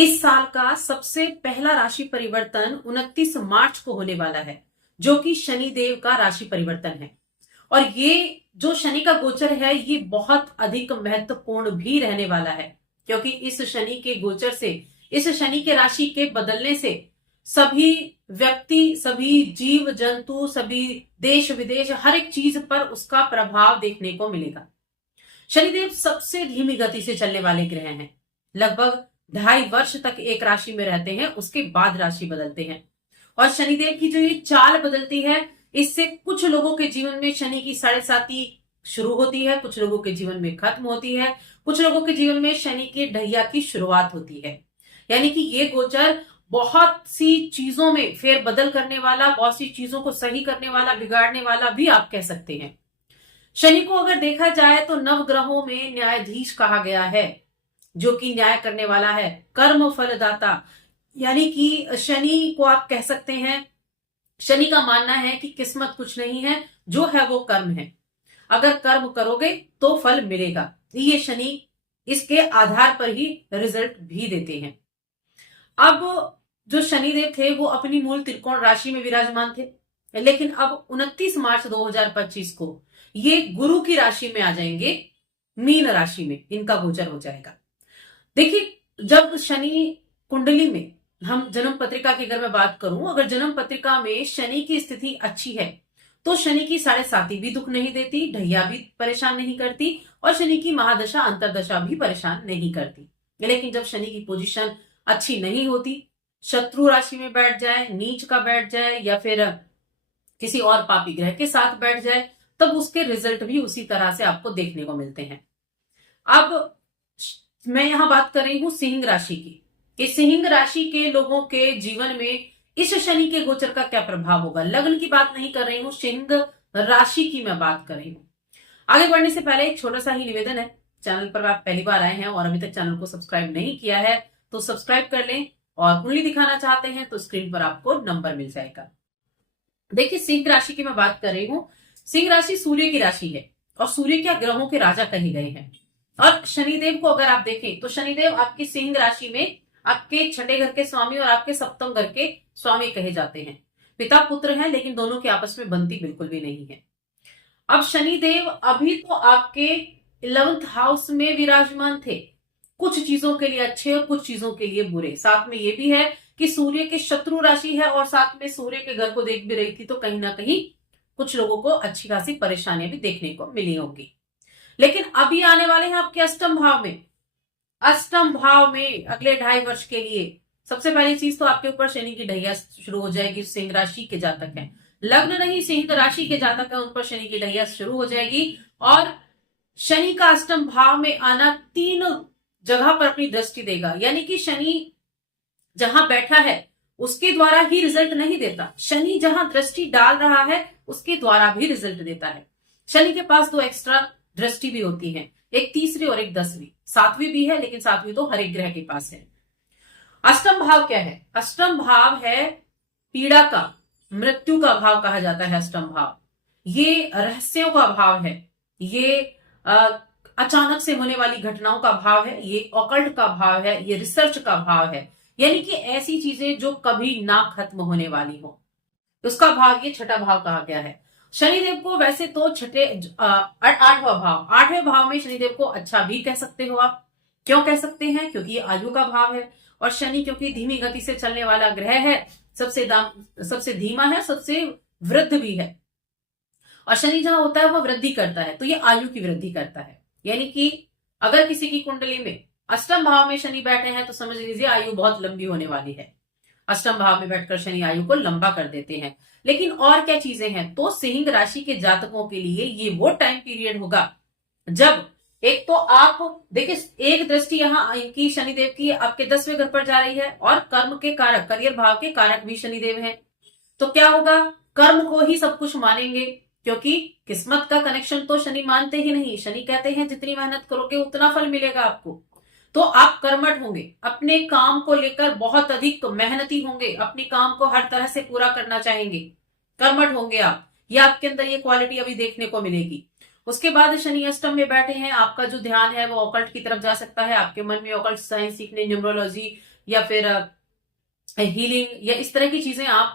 इस साल का सबसे पहला राशि परिवर्तन 29 मार्च को होने वाला है, जो कि शनि देव का राशि परिवर्तन है। और ये जो शनि का गोचर है, ये बहुत अधिक महत्वपूर्ण भी रहने वाला है, क्योंकि इस शनि के गोचर से, इस शनि के राशि के बदलने से सभी व्यक्ति, सभी जीव जंतु, सभी देश विदेश, हर एक चीज पर उसका प्रभाव देखने को मिलेगा। शनिदेव सबसे धीमी गति से चलने वाले ग्रह हैं। लगभग 2.5 वर्ष तक एक राशि में रहते हैं, उसके बाद राशि बदलते हैं। और शनिदेव की जो ये चाल बदलती है, इससे कुछ लोगों के जीवन में शनि की 7.5 शुरू होती है, कुछ लोगों के जीवन में खत्म होती है, कुछ लोगों के जीवन में शनि की ढैया की शुरुआत होती है। यानी कि ये गोचर बहुत सी चीजों में फेर बदल करने वाला, बहुत सी चीजों को सही करने वाला, बिगाड़ने वाला भी आप कह सकते हैं। शनि को अगर देखा जाए तो नवग्रहों में न्यायाधीश कहा गया है, जो कि न्याय करने वाला है, कर्म फलदाता। यानी कि शनि को आप कह सकते हैं, शनि का मानना है कि किस्मत कुछ नहीं है, जो है वो कर्म है। अगर कर्म करोगे तो फल मिलेगा। ये शनि इसके आधार पर ही रिजल्ट भी देते हैं। अब जो शनिदेव थे वो अपनी मूल त्रिकोण राशि में विराजमान थे, लेकिन अब 29 मार्च 2025 को ये गुरु की राशि में आ जाएंगे, मीन राशि में इनका गोचर हो जाएगा। देखिए, जब शनि कुंडली में, हम जन्म पत्रिका की अगर मैं बात करूं, अगर जन्म पत्रिका में शनि की स्थिति अच्छी है तो शनि की 7.5 भी दुख नहीं देती, ढैया भी परेशान नहीं करती, और शनि की महादशा अंतरदशा भी परेशान नहीं करती। लेकिन जब शनि की पोजीशन अच्छी नहीं होती, शत्रु राशि में बैठ जाए, नीच का बैठ जाए, या फिर किसी और पापी ग्रह के साथ बैठ जाए, तब उसके रिजल्ट भी उसी तरह से आपको देखने को मिलते हैं। अब मैं यहां बात कर रही हूं सिंह राशि की, कि सिंह राशि के लोगों के जीवन में इस शनि के गोचर का क्या प्रभाव होगा। लग्न की बात नहीं कर रही हूं, सिंह राशि की मैं बात कर रही हूं। आगे बढ़ने से पहले एक छोटा सा ही निवेदन है, चैनल पर आप पहली बार आए हैं और अभी तक चैनल को सब्सक्राइब नहीं किया है तो सब्सक्राइब कर लें, और कुंडली दिखाना चाहते हैं तो स्क्रीन पर आपको नंबर मिल जाएगा। देखिए, सिंह राशि की मैं बात कर रही हूं। सिंह राशि सूर्य की राशि है, और सूर्य क्या ग्रहों के राजा कहे गए हैं। और शनिदेव को अगर आप देखें तो शनिदेव आपकी सिंह राशि में आपके 6ठे घर के स्वामी और आपके 7वें घर के स्वामी कहे जाते हैं। पिता पुत्र हैं, लेकिन दोनों की आपस में बनती बिल्कुल भी नहीं है। अब शनिदेव अभी तो आपके 11th हाउस में विराजमान थे, कुछ चीजों के लिए अच्छे और कुछ चीजों के लिए बुरे। साथ में ये भी है कि सूर्य के शत्रु राशि है, और साथ में सूर्य के घर को देख भी रही थी, तो कहीं ना कहीं कुछ लोगों को अच्छी खासी परेशानियां भी देखने को मिली होंगी। लेकिन अभी आने वाले हैं आपके अष्टम भाव में। अष्टम भाव में अगले 2.5 वर्ष के लिए सबसे पहली चीज तो आपके ऊपर शनि की ढैया शुरू हो जाएगी। सिंह राशि के जातक हैं, लग्न नहीं सिंह राशि के जातक है, उन पर शनि की ढैया शुरू हो जाएगी। और शनि का अष्टम भाव में आना 3 जगह पर अपनी दृष्टि देगा। यानी कि शनि जहां बैठा है उसके द्वारा ही रिजल्ट नहीं देता, शनि जहां दृष्टि डाल रहा है उसके द्वारा भी रिजल्ट देता है। शनि के पास 2 एक्स्ट्रा दृष्टि भी होती है, एक तीसरी और एक 10वीं। 7वीं भी है, लेकिन 7वीं तो हर एक ग्रह के पास है। अष्टम भाव क्या है? अष्टम भाव है पीड़ा का, मृत्यु का भाव कहा जाता है अष्टम भाव। ये रहस्यों का भाव है, ये अचानक से होने वाली घटनाओं का भाव है, ये ऑकल्ट का भाव है, ये रिसर्च का भाव है। यानी कि ऐसी चीजें जो कभी ना खत्म होने वाली हो, उसका भाव ये 6ठा भाव कहा गया है। शनिदेव को वैसे तो 8वें भाव में शनिदेव को अच्छा भी कह सकते हो आप। क्यों कह सकते हैं? क्योंकि ये आयु का भाव है, और शनि क्योंकि धीमी गति से चलने वाला ग्रह है, सबसे धीमा है, सबसे वृद्ध भी है। और शनि जहां होता है वह वृद्धि करता है, तो ये आयु की वृद्धि करता है। यानी कि अगर किसी की कुंडली में अष्टम भाव में शनि बैठे हैं तो समझ लीजिए आयु बहुत लंबी होने वाली है। अष्टम भाव में बैठकर शनि आयु को लंबा कर देते हैं। लेकिन और क्या चीजें हैं? तो सिंह राशि के जातकों के लिए ये वो टाइम पीरियड होगा जब एक तो आप देखिए, एक दृष्टि यहाँ इनकी शनिदेव की आपके 10वें घर पर जा रही है, और कर्म के कारक, करियर भाव के कारक भी शनिदेव हैं। तो क्या होगा? कर्म को ही सब कुछ मानेंगे, क्योंकि किस्मत का कनेक्शन तो शनि मानते ही नहीं। शनि कहते हैं जितनी मेहनत करोगे उतना फल मिलेगा आपको। तो आप कर्मठ होंगे, अपने काम को लेकर बहुत अधिक तो मेहनती होंगे, अपने काम को हर तरह से पूरा करना चाहेंगे, कर्मठ होंगे आप। ये आपके अंदर ये क्वालिटी अभी देखने को मिलेगी। उसके बाद शनि अष्टम में बैठे हैं, आपका जो ध्यान है वो ऑकल्ट की तरफ जा सकता है। आपके मन में ऑकल्ट साइंस सीखने, न्यूमरोलॉजी या फिर हीलिंग या इस तरह की चीजें आप,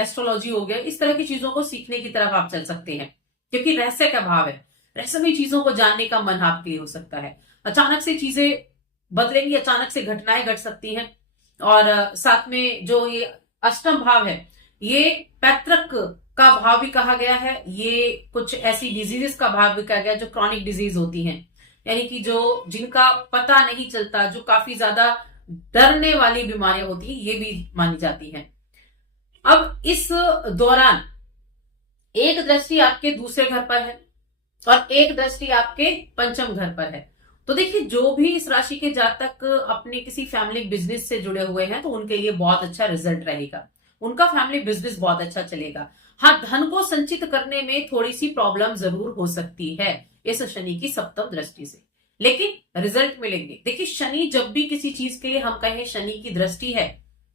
एस्ट्रोलॉजी हो गया, इस तरह की चीजों को सीखने की तरफ आप चल सकते हैं, क्योंकि रहस्य का भाव है। रहस्यमय चीजों को जानने का मन आपके लिए हो सकता है। अचानक से चीजें बदलेंगी, अचानक से घटनाएं घट सकती हैं। और साथ में जो ये अष्टम भाव है, ये पैतृक का भाव भी कहा गया है। ये कुछ ऐसी डिजीजेस का भाव भी कहा गया जो क्रॉनिक डिजीज होती हैं, यानी कि जो जिनका पता नहीं चलता, जो काफी ज्यादा डरने वाली बीमारियां होती है, ये भी मानी जाती हैं। अब इस दौरान एक दृष्टि आपके दूसरे घर पर है और एक दृष्टि आपके पंचम घर पर है। तो देखिए, जो भी इस राशि के जातक अपने किसी फैमिली बिजनेस से जुड़े हुए हैं, तो उनके लिए बहुत अच्छा रिजल्ट रहेगा, उनका फैमिली बिजनेस बहुत अच्छा चलेगा। हाँ, धन को संचित करने में थोड़ी सी प्रॉब्लम जरूर हो सकती है इस शनि की सप्तम दृष्टि से, लेकिन रिजल्ट मिलेंगे। देखिए, शनि जब भी किसी चीज के लिए हम कहें शनि की दृष्टि है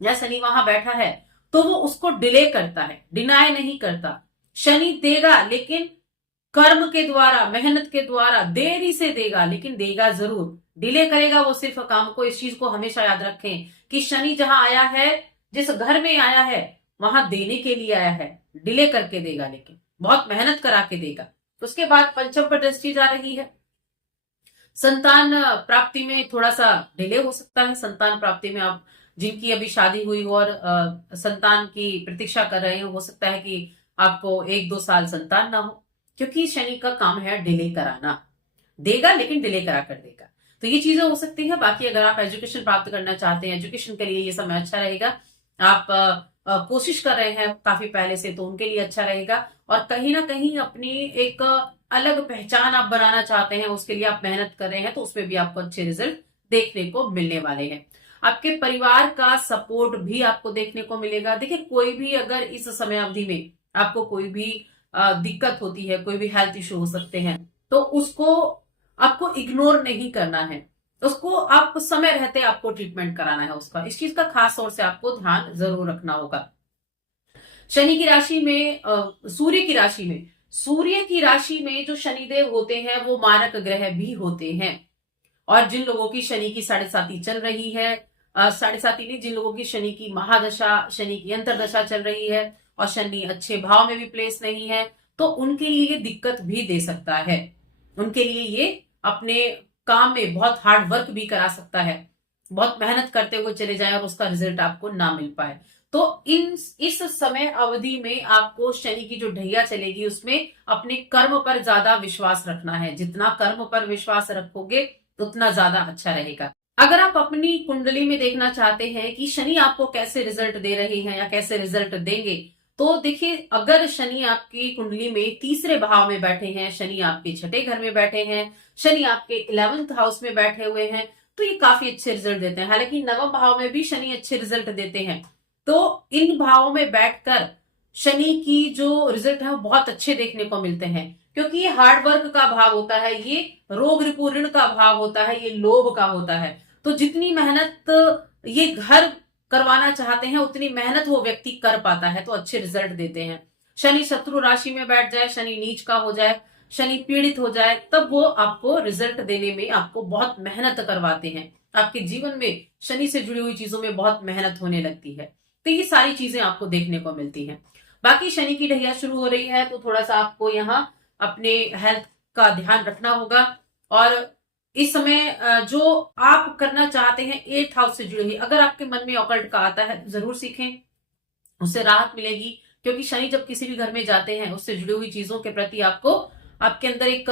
या शनि वहां बैठा है, तो वो उसको डिले करता है, डिनाय नहीं करता। शनि देगा, लेकिन कर्म के द्वारा, मेहनत के द्वारा, देरी से देगा, लेकिन देगा जरूर। डिले करेगा वो सिर्फ काम को। इस चीज को हमेशा याद रखें कि शनि जहां आया है, जिस घर में आया है, वहां देने के लिए आया है। डिले करके देगा, लेकिन बहुत मेहनत करा के देगा। उसके बाद पंचम पर दृष्टि जा रही है। संतान प्राप्ति में थोड़ा सा डिले हो सकता है। संतान प्राप्ति में आप जिनकी अभी शादी हुई हो और संतान की प्रतीक्षा कर रहे हो सकता है कि आपको 1-2 साल संतान ना हो, क्योंकि शनि का काम है डिले कराना। देगा, लेकिन डिले करा कर देगा। तो ये चीजें हो सकती है। बाकी अगर आप एजुकेशन प्राप्त करना चाहते हैं, एजुकेशन के लिए ये समय अच्छा रहेगा। आप कोशिश कर रहे हैं काफी पहले से, तो उनके लिए अच्छा रहेगा। और कहीं ना कहीं अपनी एक अलग पहचान आप बनाना चाहते हैं, उसके लिए आप मेहनत कर रहे हैं, तो उसमें भी आपको अच्छे रिजल्ट देखने को मिलने वाले हैं। आपके परिवार का सपोर्ट भी आपको देखने को मिलेगा। देखिए, कोई भी अगर इस समय अवधि में आपको कोई भी दिक्कत होती है, कोई भी हेल्थ इश्यू हो सकते हैं, तो उसको आपको इग्नोर नहीं करना है। उसको आप समय रहते आपको ट्रीटमेंट कराना है उसका। इस चीज का खास तौर से आपको ध्यान जरूर रखना होगा। शनि की राशि में, सूर्य की राशि में जो शनिदेव होते हैं वो मारक ग्रह भी होते हैं। और जिन लोगों की शनि की 7.5 चल रही है, 7.5 नहीं, जिन लोगों की शनि की महादशा, शनि की अंतरदशा चल रही है और शनि अच्छे भाव में भी प्लेस नहीं है, तो उनके लिए ये दिक्कत भी दे सकता है। उनके लिए ये अपने काम में बहुत हार्ड वर्क भी करा सकता है, बहुत मेहनत करते हुए चले जाए और उसका रिजल्ट आपको ना मिल पाए। तो इस समय अवधि में आपको शनि की जो ढैया चलेगी, उसमें अपने कर्म पर ज्यादा विश्वास रखना है। जितना कर्म पर विश्वास रखोगे उतना ज्यादा अच्छा रहेगा। अगर आप अपनी कुंडली में देखना चाहते हैं कि शनि आपको कैसे रिजल्ट दे रहे हैं या कैसे रिजल्ट देंगे, तो देखिए, अगर शनि आपकी कुंडली में तीसरे भाव में बैठे हैं, शनि आपके छठे घर में बैठे हैं, शनि आपके 11th हाउस में बैठे हुए हैं, तो ये काफी अच्छे रिजल्ट देते हैं। हालांकि नवम भाव में भी शनि अच्छे रिजल्ट देते हैं। तो इन भावों में बैठकर शनि की जो रिजल्ट है वो बहुत अच्छे देखने को मिलते हैं, क्योंकि ये हार्ड वर्क का भाव होता है, ये रोग रिपू ऋण का भाव होता है, ये लोभ का होता है। तो जितनी मेहनत ये घर करवाना चाहते हैं, उतनी मेहनत वो व्यक्ति कर पाता है, तो अच्छे रिजल्ट देते हैं। शनि शत्रु राशि में बैठ जाए, शनि नीच का हो जाए, शनि पीड़ित हो जाए, तब वो आपको रिजल्ट देने में आपको बहुत मेहनत करवाते हैं। आपके जीवन में शनि से जुड़ी हुई चीजों में बहुत मेहनत होने लगती है। तो ये सारी चीजें आपको देखने को मिलती हैं। बाकी शनि की ढैया शुरू हो रही है, तो थोड़ा सा आपको यहाँ अपने हेल्थ का ध्यान रखना होगा। और इस समय जो आप करना चाहते हैं 8th हाउस से जुड़ी हुई, अगर आपके मन में ऑकल्ट का आता है, जरूर सीखें, उससे राहत मिलेगी। क्योंकि शनि जब किसी भी घर में जाते हैं, उससे जुड़ी हुई चीजों के प्रति आपको, आपके अंदर एक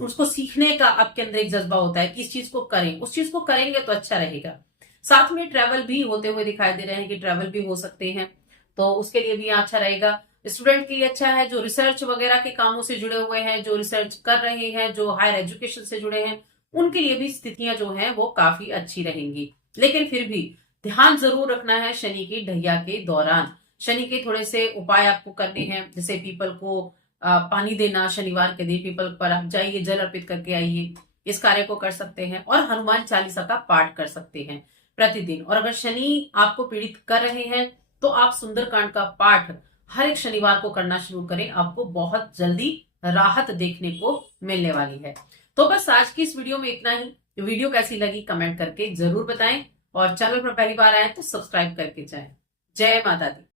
उसको सीखने का आपके अंदर एक जज्बा होता है कि इस चीज को करें, उस चीज को करेंगे तो अच्छा रहेगा। साथ में ट्रैवल भी होते हुए दिखाई दे रहे हैं कि ट्रैवल भी हो सकते हैं, तो उसके लिए भी अच्छा रहेगा। स्टूडेंट के लिए अच्छा है, जो रिसर्च वगैरह के कामों से जुड़े हुए हैं, जो रिसर्च कर रहे हैं, जो हायर एजुकेशन से जुड़े हैं, उनके लिए भी स्थितियां जो हैं वो काफी अच्छी रहेंगी। लेकिन फिर भी ध्यान जरूर रखना है शनि की ढैया के दौरान। शनि के थोड़े से उपाय आपको करने हैं, जैसे पीपल को पानी देना, शनिवार के दिन पीपल पर आप जाइए, जल अर्पित करके आइए, इस कार्य को कर सकते हैं। और हनुमान चालीसा का पाठ कर सकते हैं प्रतिदिन। और अगर शनि आपको पीड़ित कर रहे हैं, तो आप सुंदरकांड का पाठ हर एक शनिवार को करना शुरू करें, आपको बहुत जल्दी राहत देखने को मिलने वाली है। तो बस आज की इस वीडियो में इतना ही। वीडियो कैसी लगी कमेंट करके जरूर बताएं, और चैनल पर पहली बार आए तो सब्सक्राइब करके जाएं। जय माता दी।